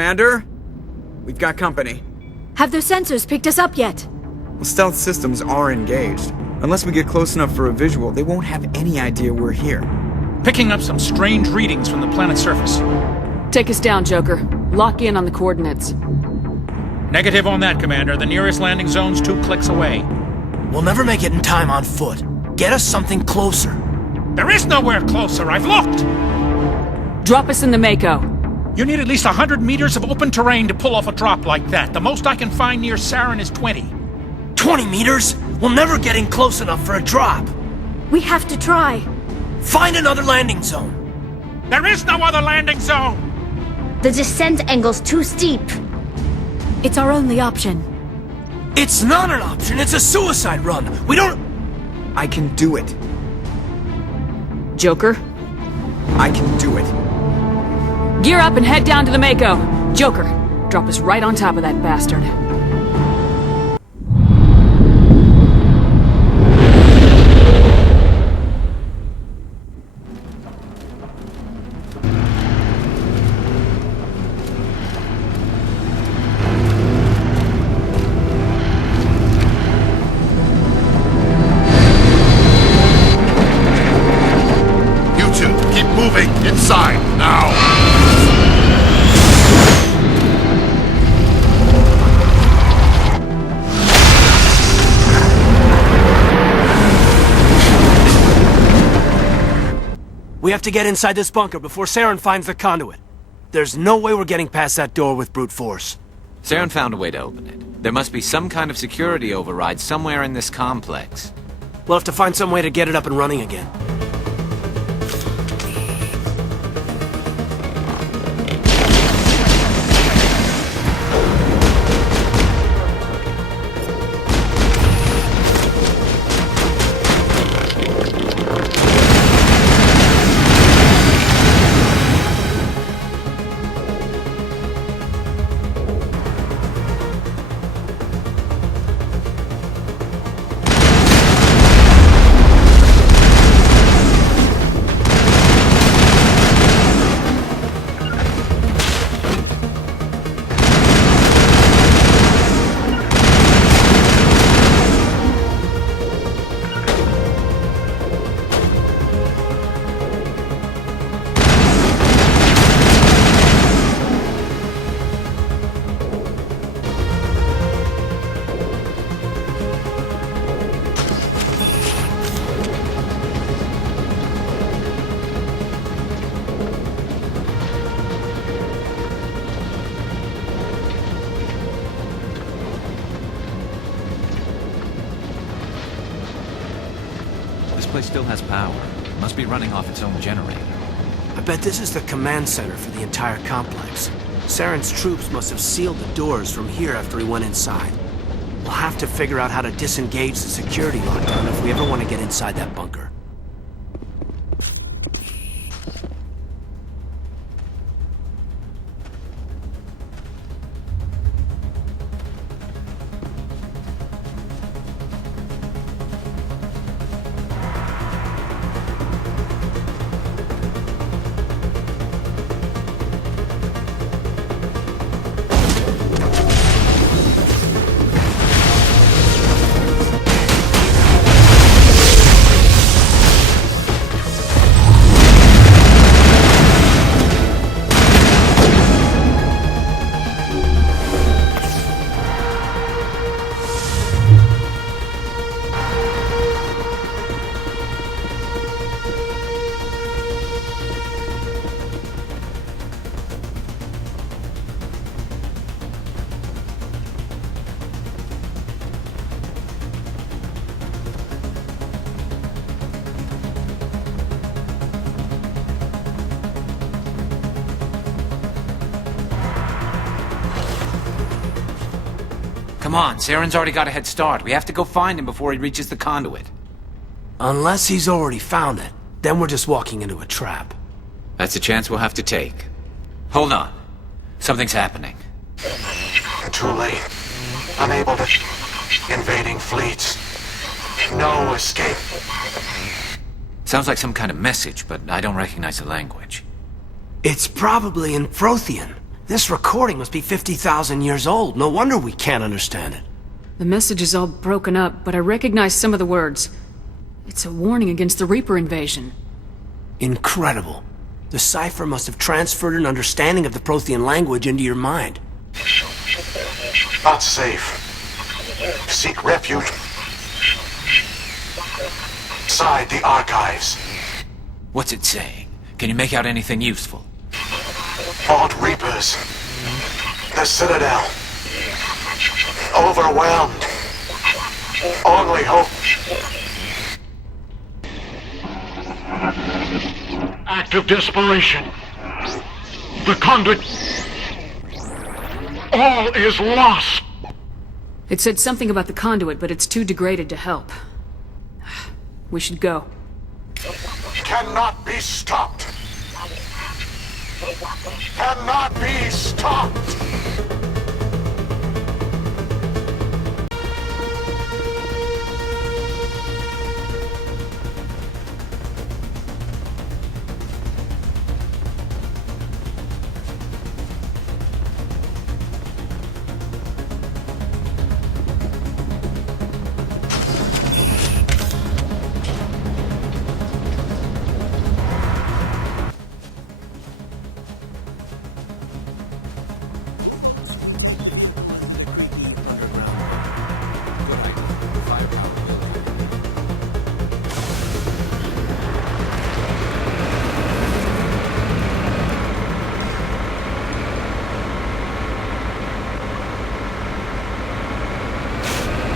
Commander? We've got company. Have those sensors picked us up yet? Well, stealth systems are engaged. Unless we get close enough for a visual, they won't have any idea we're here. Picking up some strange readings from the planet's surface. Take us down, Joker. Lock in on the coordinates. Negative on that, Commander. The nearest landing zone's 2 clicks away. We'll never make it in time on foot. Get us something closer. There is nowhere closer, I've looked! Drop us in the Mako. You need at least 100 meters of open terrain to pull off a drop like that. The most I can find near Saren is 20. 20 meters? We'll never get in close enough for a drop. We have to try. Find another landing zone. There is no other landing zone! The descent angle's too steep. It's our only option. It's not an option, it's a suicide run. We don't... I can do it. Joker, I can do it. gear up and head down to the Mako. Joker, drop us right on top of that bastard. Moving inside now. We have to get inside this bunker before Saren finds the conduit. There's no way we're getting past that door with brute force. Saren found a way to open it. There must be some kind of security override somewhere in this complex. We'll have to find some way to get it up and running again. This place still has power. Must be running off its own generator. I bet this is the command center for the entire complex. Saren's troops must have sealed the doors from here after he went inside. We'll have to figure out how to disengage the security lockdown if we ever want to get inside that bunker. Come on, Saren's already got a head start. We have to go find him before he reaches the conduit. Unless he's already found it, then we're just walking into a trap. That's a chance we'll have to take. Hold on. Something's happening. Too late. Unable to... Invading fleets. No escape. Sounds like some kind of message, but I don't recognize the language. It's probably in Frothian. This recording must be 50,000 years old. No wonder we can't understand it. The message is all broken up, but I recognize some of the words. It's a warning against the Reaper invasion. Incredible. The cipher must have transferred an understanding of the Prothean language into your mind. Not safe. Seek refuge inside the archives. What's it saying? Can you make out anything useful? Fought Reapers. The Citadel. Overwhelmed. Only hope. Act of desperation. The Conduit. All is lost. It said something about the Conduit, but it's too degraded to help. We should go. Cannot be stopped. Cannot be stopped.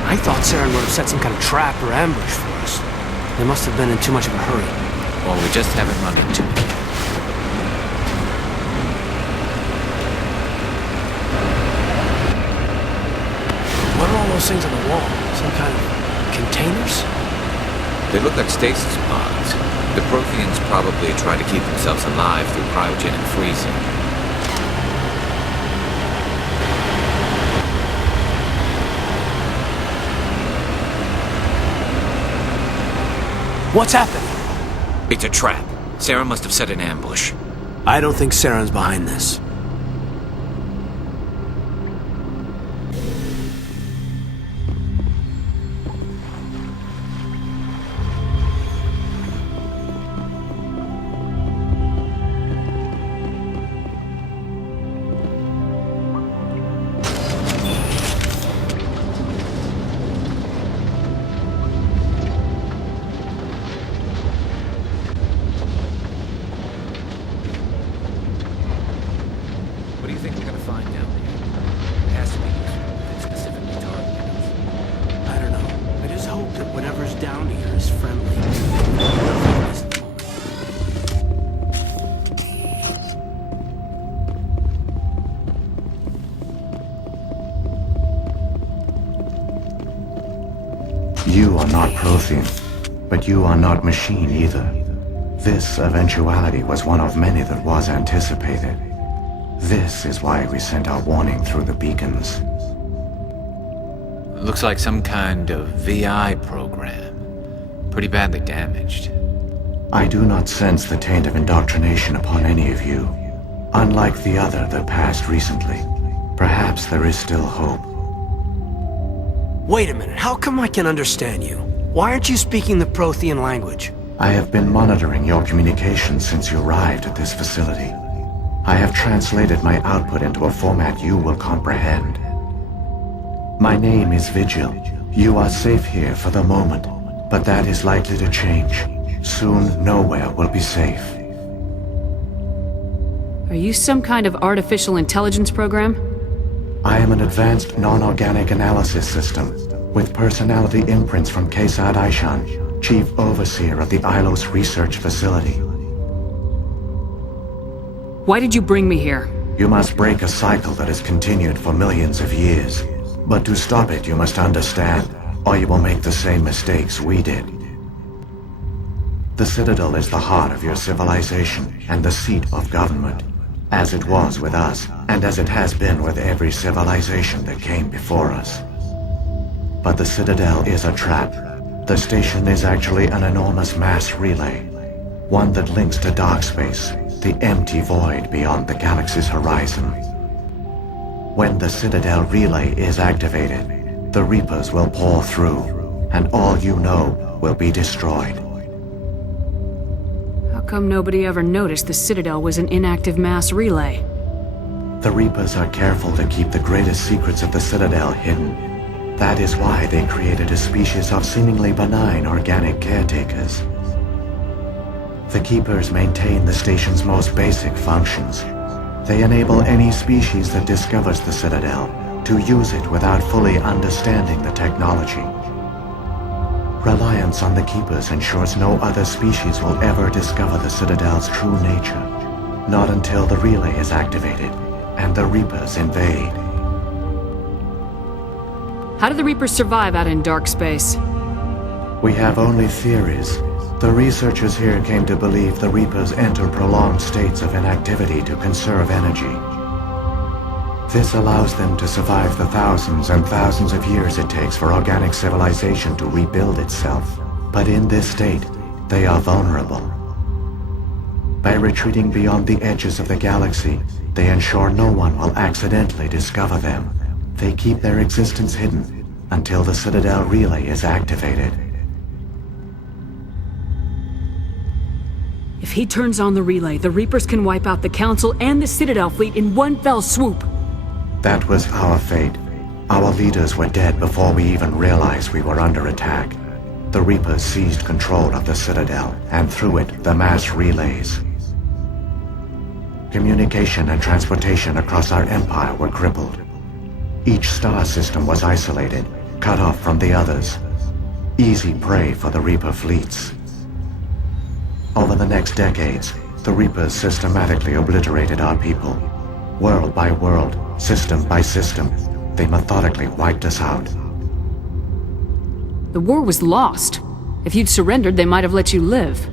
I thought Saren would have set some kind of trap or ambush for us. They must have been in too much of a hurry. Or we just haven't run into it yet. What are all those things on the wall? Some kind of containers? They look like stasis pods. The Protheans probably try to keep themselves alive through cryogenic freezing. What's happening? It's a trap. Sarah must have set an ambush. I don't think Saren's behind this. What do you think we're gonna find down there? It has to be useful if it's specifically targeted us. I don't know. I just hope that whatever's down here is friendly. You are not Prothean, but you are not machine either. This eventuality was one of many that was anticipated. This is why we sent our warning through the beacons. Looks like some kind of VI program. Pretty badly damaged. I do not sense the taint of indoctrination upon any of you. Unlike the other that passed recently, perhaps there is still hope. Wait a minute, how come I can understand you? Why aren't you speaking the Prothean language? I have been monitoring your communications since you arrived at this facility. I have translated my output into a format you will comprehend. My name is Vigil. You are safe here for the moment, but that is likely to change. Soon, nowhere will be safe. Are you some kind of artificial intelligence program? I am an advanced non-organic analysis system, with personality imprints from Kesad Aishan, Chief Overseer of the Ilos Research Facility. Why did you bring me here? You must break a cycle that has continued for millions of years. But to stop it, you must understand, or you will make the same mistakes we did. The Citadel is the heart of your civilization and the seat of government, as it was with us, and as it has been with every civilization that came before us. But the Citadel is a trap. The station is actually an enormous mass relay, one that links to dark space, the empty void beyond the galaxy's horizon. When the Citadel relay is activated, the Reapers will pour through, and all you know will be destroyed. How come nobody ever noticed the Citadel was an inactive mass relay? The Reapers are careful to keep the greatest secrets of the Citadel hidden. That is why they created a species of seemingly benign organic caretakers. The Keepers maintain the station's most basic functions. They enable any species that discovers the Citadel to use it without fully understanding the technology. Reliance on the Keepers ensures no other species will ever discover the Citadel's true nature. Not until the relay is activated and the Reapers invade. How do the Reapers survive out in dark space? We have only theories. The researchers here came to believe the Reapers enter prolonged states of inactivity to conserve energy. This allows them to survive the thousands and thousands of years it takes for organic civilization to rebuild itself. But in this state, they are vulnerable. By retreating beyond the edges of the galaxy, they ensure no one will accidentally discover them. They keep their existence hidden until the Citadel relay is activated. If he turns on the relay, the Reapers can wipe out the Council and the Citadel fleet in one fell swoop. That was our fate. Our leaders were dead before we even realized we were under attack. The Reapers seized control of the Citadel, and through it, the mass relays. Communication and transportation across our empire were crippled. Each star system was isolated, cut off from the others. Easy prey for the Reaper fleets. Over the next decades, the Reapers systematically obliterated our people. World by world, system by system, they methodically wiped us out. The war was lost. If you'd surrendered, they might have let you live.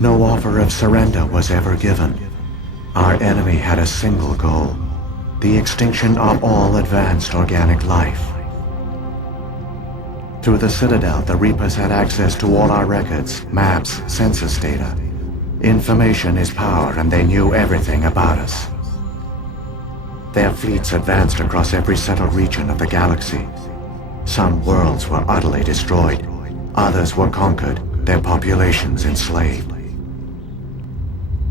No offer of surrender was ever given. Our enemy had a single goal: the extinction of all advanced organic life. Through the Citadel, the Reapers had access to all our records, maps, census data. Information is power, and they knew everything about us. Their fleets advanced across every settled region of the galaxy. Some worlds were utterly destroyed. Others were conquered, their populations enslaved.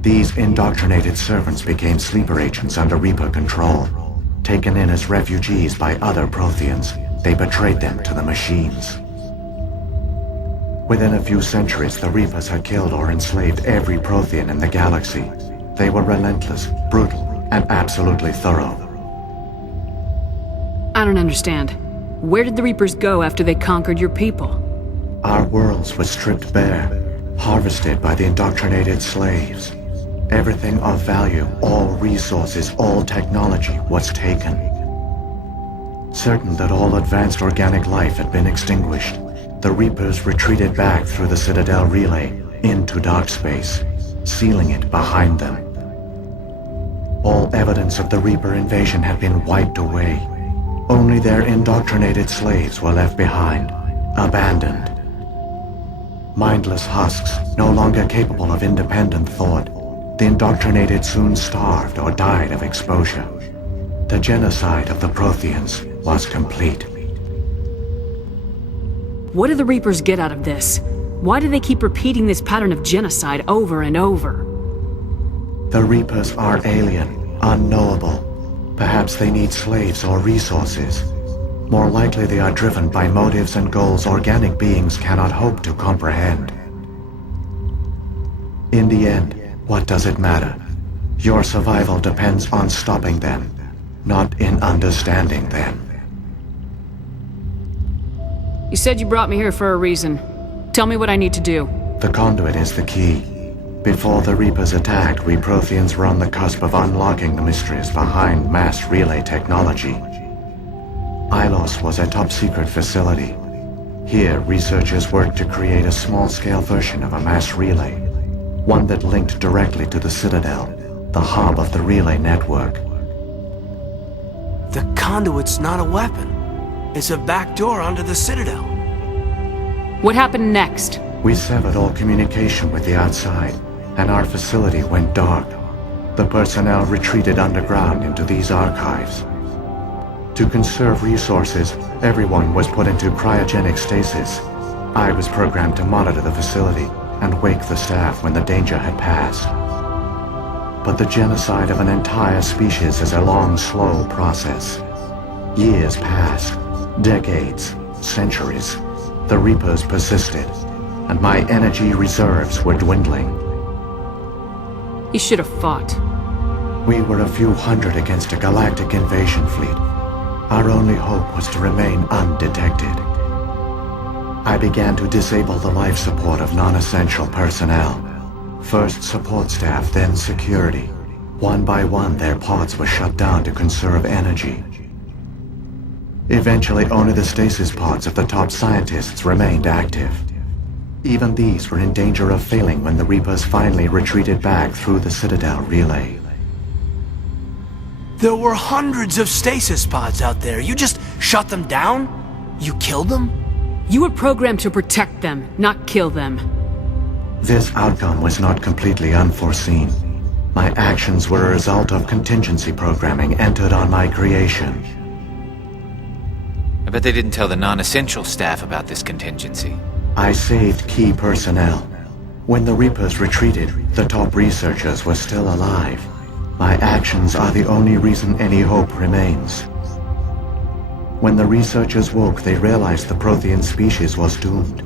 These indoctrinated servants became sleeper agents under Reaper control. Taken in as refugees by other Protheans, they betrayed them to the machines. Within a few centuries, the Reapers had killed or enslaved every Prothean in the galaxy. They were relentless, brutal, and absolutely thorough. I don't understand. Where did the Reapers go after they conquered your people? Our worlds were stripped bare, harvested by the indoctrinated slaves. Everything of value, all resources, all technology was taken. Certain that all advanced organic life had been extinguished, the Reapers retreated back through the Citadel relay into dark space, sealing it behind them. All evidence of the Reaper invasion had been wiped away. Only their indoctrinated slaves were left behind, abandoned. Mindless husks, no longer capable of independent thought, the indoctrinated soon starved or died of exposure. The genocide of the Protheans was complete. What do the Reapers get out of this? Why do they keep repeating this pattern of genocide over and over? The Reapers are alien, unknowable. Perhaps they need slaves or resources. More likely they are driven by motives and goals organic beings cannot hope to comprehend. In the end, what does it matter? Your survival depends on stopping them, not in understanding them. You said you brought me here for a reason. Tell me what I need to do. The Conduit is the key. Before the Reapers attacked, we Protheans were on the cusp of unlocking the mysteries behind mass relay technology. Ilos was a top-secret facility. Here, researchers worked to create a small-scale version of a mass relay, one that linked directly to the Citadel, the hub of the relay network. The Conduit's not a weapon. It's a backdoor onto the Citadel. What happened next? We severed all communication with the outside, and our facility went dark. The personnel retreated underground into these archives. To conserve resources, everyone was put into cryogenic stasis. I was programmed to monitor the facility and wake the staff when the danger had passed. But the genocide of an entire species is a long, slow process. Years passed, decades, centuries. The Reapers persisted, and my energy reserves were dwindling. You should have fought. We were a few hundred against a galactic invasion fleet. Our only hope was to remain undetected. I began to disable the life support of non-essential personnel. First support staff, then security. One by one, their pods were shut down to conserve energy. Eventually, only the stasis pods of the top scientists remained active. Even these were in danger of failing when the Reapers finally retreated back through the Citadel relay. There were hundreds of stasis pods out there. You just shut them down? You killed them? You were programmed to protect them, not kill them. This outcome was not completely unforeseen. My actions were a result of contingency programming entered on my creation. I bet they didn't tell the non-essential staff about this contingency. I saved key personnel. When the Reapers retreated, the top researchers were still alive. My actions are the only reason any hope remains. When the researchers woke, they realized the Prothean species was doomed.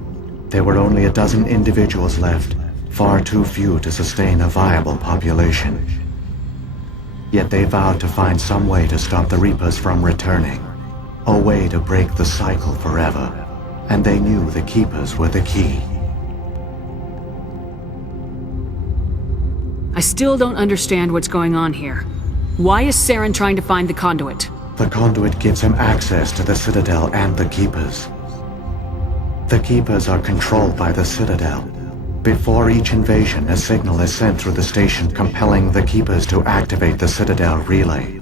There were only a dozen individuals left, far too few to sustain a viable population. Yet they vowed to find some way to stop the Reapers from returning. A way to break the cycle forever. And they knew the Keepers were the key. I still don't understand what's going on here. Why is Saren trying to find the Conduit? The Conduit gives him access to the Citadel and the Keepers. The Keepers are controlled by the Citadel. Before each invasion, a signal is sent through the station compelling the Keepers to activate the Citadel relay.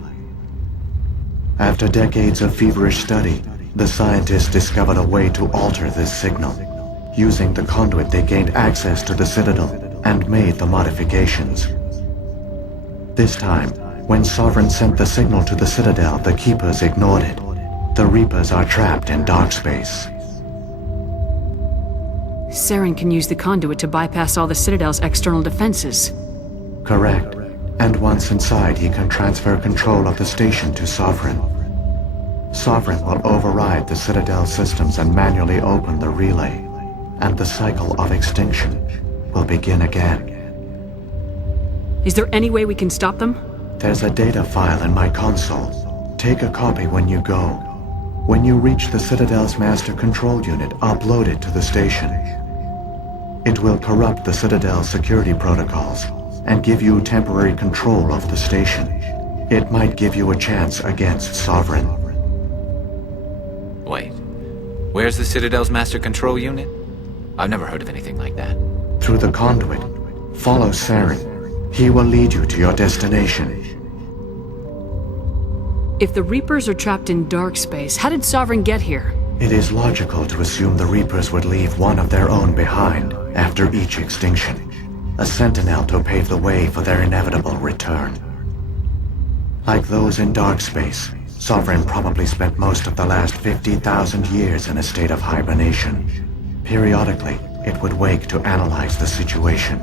After decades of feverish study, the scientists discovered a way to alter this signal. Using the Conduit, they gained access to the Citadel and made the modifications. This time, when Sovereign sent the signal to the Citadel, the Keepers ignored it. The Reapers are trapped in dark space. Saren can use the Conduit to bypass all the Citadel's external defenses. Correct. And once inside, he can transfer control of the station to Sovereign. Sovereign will override the Citadel systems and manually open the relay. And the cycle of extinction will begin again. Is there any way we can stop them? There's a data file in my console. Take a copy when you go. When you reach the Citadel's master control unit, upload it to the station. It will corrupt the Citadel's security protocols and give you temporary control of the station. It might give you a chance against Sovereign. Wait. Where's the Citadel's master control unit? I've never heard of anything like that. Through the Conduit. Follow Saren. He will lead you to your destination. If the Reapers are trapped in dark space, how did Sovereign get here? It is logical to assume the Reapers would leave one of their own behind after each extinction. A sentinel to pave the way for their inevitable return. Like those in dark space, Sovereign probably spent most of the last 50,000 years in a state of hibernation. Periodically, it would wake to analyze the situation.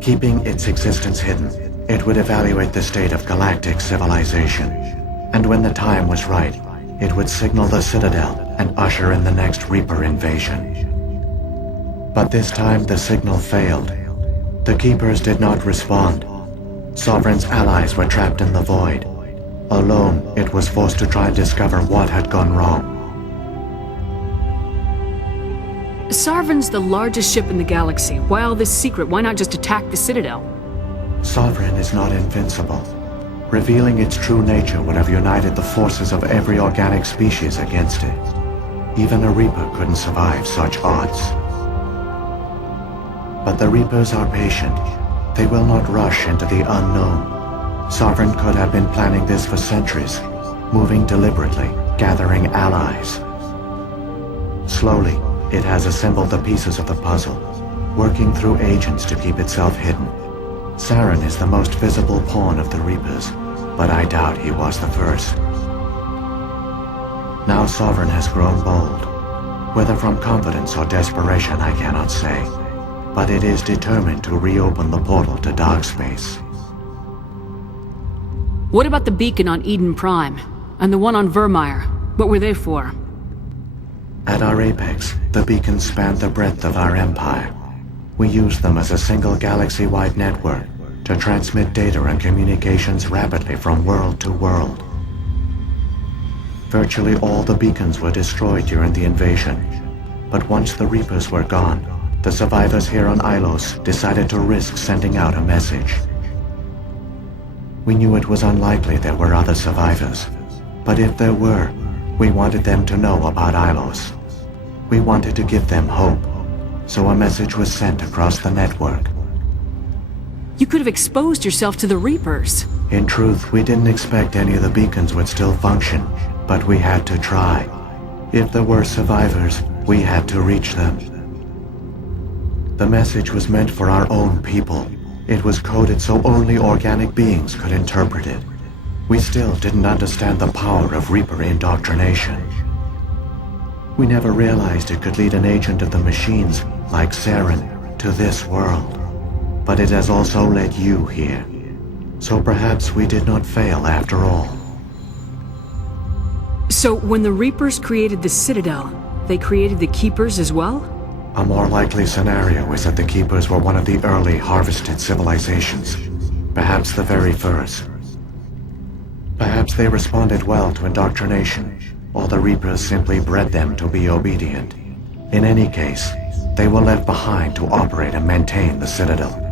Keeping its existence hidden, it would evaluate the state of galactic civilization. And when the time was right, it would signal the Citadel and usher in the next Reaper invasion. But this time the signal failed. The Keepers did not respond. Sovereign's allies were trapped in the void. Alone, it was forced to try and discover what had gone wrong. Sovereign's the largest ship in the galaxy. Why all this secret? Why not just attack the Citadel? Sovereign is not invincible. Revealing its true nature would have united the forces of every organic species against it. Even a Reaper couldn't survive such odds. But the Reapers are patient. They will not rush into the unknown. Sovereign could have been planning this for centuries, moving deliberately, gathering allies. Slowly, it has assembled the pieces of the puzzle, working through agents to keep itself hidden. Saren is the most visible pawn of the Reapers, but I doubt he was the first. Now Sovereign has grown bold. Whether from confidence or desperation, I cannot say. But it is determined to reopen the portal to dark space. What about the beacon on Eden Prime? And the one on Vermeer? What were they for? At our apex, the beacons spanned the breadth of our empire. We used them as a single galaxy-wide network to transmit data and communications rapidly from world to world. Virtually all the beacons were destroyed during the invasion, but once the Reapers were gone, the survivors here on Ilos decided to risk sending out a message. We knew it was unlikely there were other survivors, but if there were, we wanted them to know about Ilos. We wanted to give them hope, so a message was sent across the network. You could have exposed yourself to the Reapers. In truth, we didn't expect any of the beacons would still function, but we had to try. If there were survivors, we had to reach them. The message was meant for our own people. It was coded so only organic beings could interpret it. We still didn't understand the power of Reaper indoctrination. We never realized it could lead an agent of the machines, like Saren, to this world. But it has also led you here. So perhaps we did not fail after all. So when the Reapers created the Citadel, they created the Keepers as well? A more likely scenario is that the Keepers were one of the early harvested civilizations. Perhaps the very first. Perhaps they responded well to indoctrination, or the Reapers simply bred them to be obedient. In any case, they were left behind to operate and maintain the Citadel.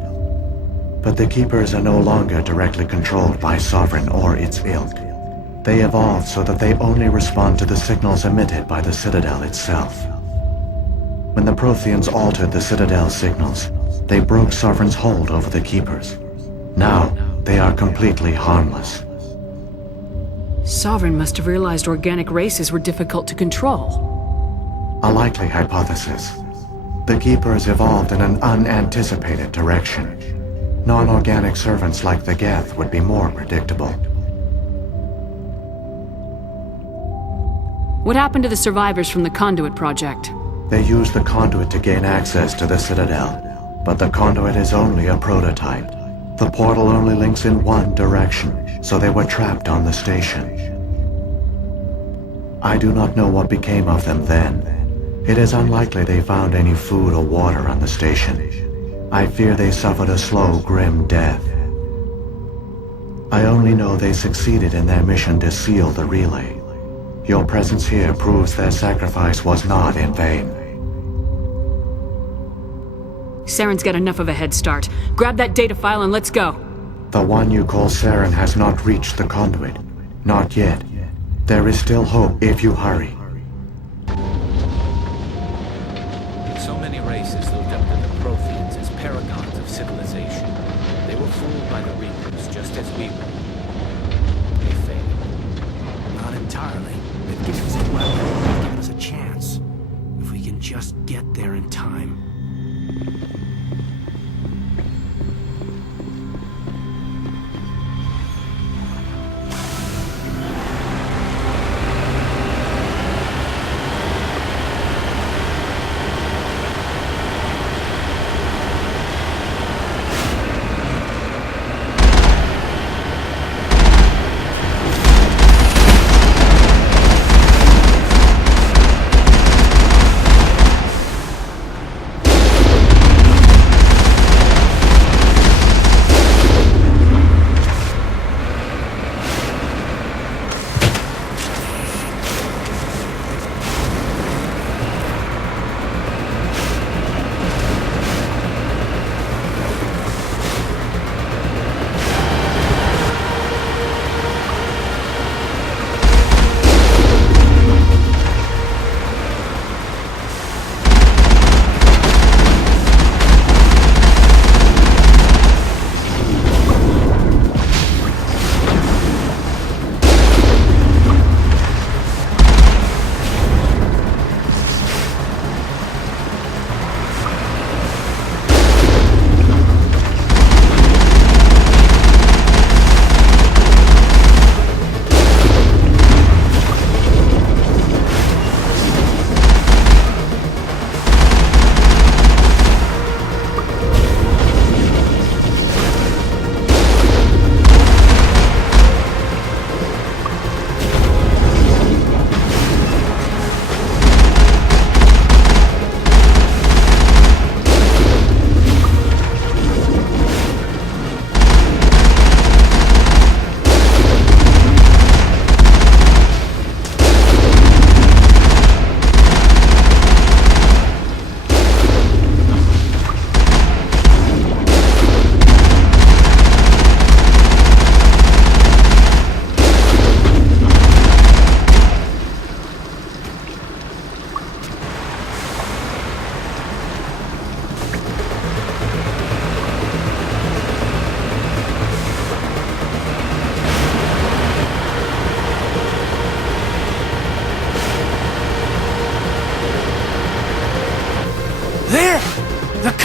But the Keepers are no longer directly controlled by Sovereign or its ilk. They evolved so that they only respond to the signals emitted by the Citadel itself. When the Protheans altered the Citadel's signals, they broke Sovereign's hold over the Keepers. Now, they are completely harmless. Sovereign must have realized organic races were difficult to control. A likely hypothesis. The Keepers evolved in an unanticipated direction. Non-organic servants like the Geth would be more predictable. What happened to the survivors from the Conduit project? They used the Conduit to gain access to the Citadel, but the Conduit is only a prototype. The portal only links in one direction, so they were trapped on the station. I do not know what became of them then. It is unlikely they found any food or water on the station. I fear they suffered a slow, grim death. I only know they succeeded in their mission to seal the relay. Your presence here proves their sacrifice was not in vain. Saren's got enough of a head start. Grab that data file and let's go. The one you call Saren has not reached the Conduit. Not yet. There is still hope if you hurry. So many races looked up to the Protheans as paragons of civilization. They were fooled by the Reapers, just as we were. They failed. Not entirely. They've given us a weapon, they've given us a chance. If we can just get there in time.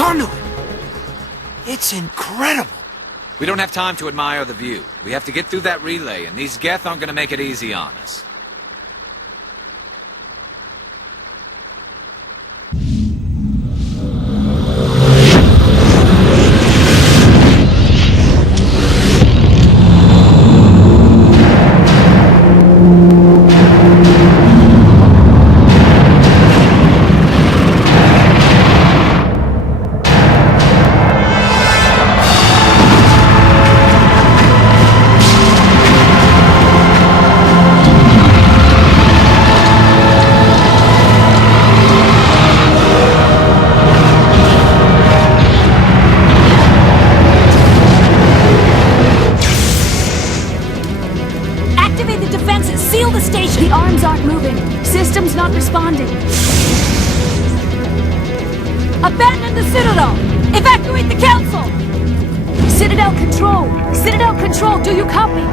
Conduit! It's incredible! We don't have time to admire the view. We have to get through that relay, and these Geth aren't gonna make it easy on us. Activate the defenses! Seal the station! The arms aren't moving. System's not responding. Abandon the Citadel! Evacuate the Council! Citadel Control! Citadel Control, do you copy?